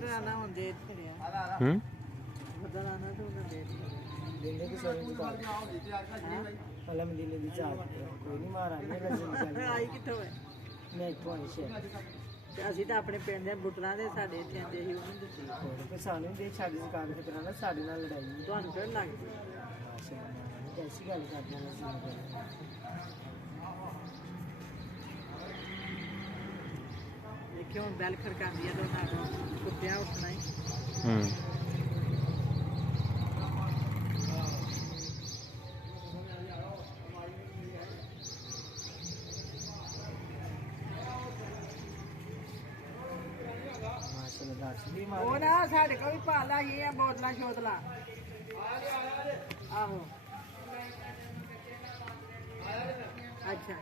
ਬਦਲਾਣਾ ਹੁੰਦੇ ਇੱਥੇ ਰਿਆ ਬਦਲਾਣਾ ਤਾਂ ਉਹਨਾਂ ਦੇ दिल्ली की सोनी दुकान पहले मैं दिल्ली की चाह कोई नहीं मारा नहीं लगी ਆਈ ਕਿੱਥੋਂ ਹੈ मैं इतों आई शहर ਤੇ ਅਸੀਂ ਤਾਂ ਆਪਣੇ ਪਿੰਡ ਦੇ ਬੁੱਟਰਾਂ ਦੇ ਸਾਡੇ ਇੱਥੇ ਆਂਦੇ ਸੀ ਉਹਨੂੰ ਦਿੱਤੀ फिर सानू दे साडी दुकान के तरह ना साडे नाल लड़ाई ਤੁਹਾਨੂੰ ਫਿਰ ਲੱਗ ਗਈ कैसी गल करदे ने सी ਦੇਖਿਓ ਹੁਣ ਬੈਲ ਖੜਕਾਉਂਦੀ ਆ ਤਾਂ ਉਹਨਾਂ ਨੂੰ ਕੁੱਤਿਆਂ ਉੱਠਣਾ ਹੀ ਉਹ ਨਾ ਸਾਡੇ ਕੋਲ ਵੀ ਭਾਲਾ ਹੀ ਆ ਬੋਤਲਾਂ ਸ਼ੋਤਲਾਂ ਆਹੋ ਅੱਛਾ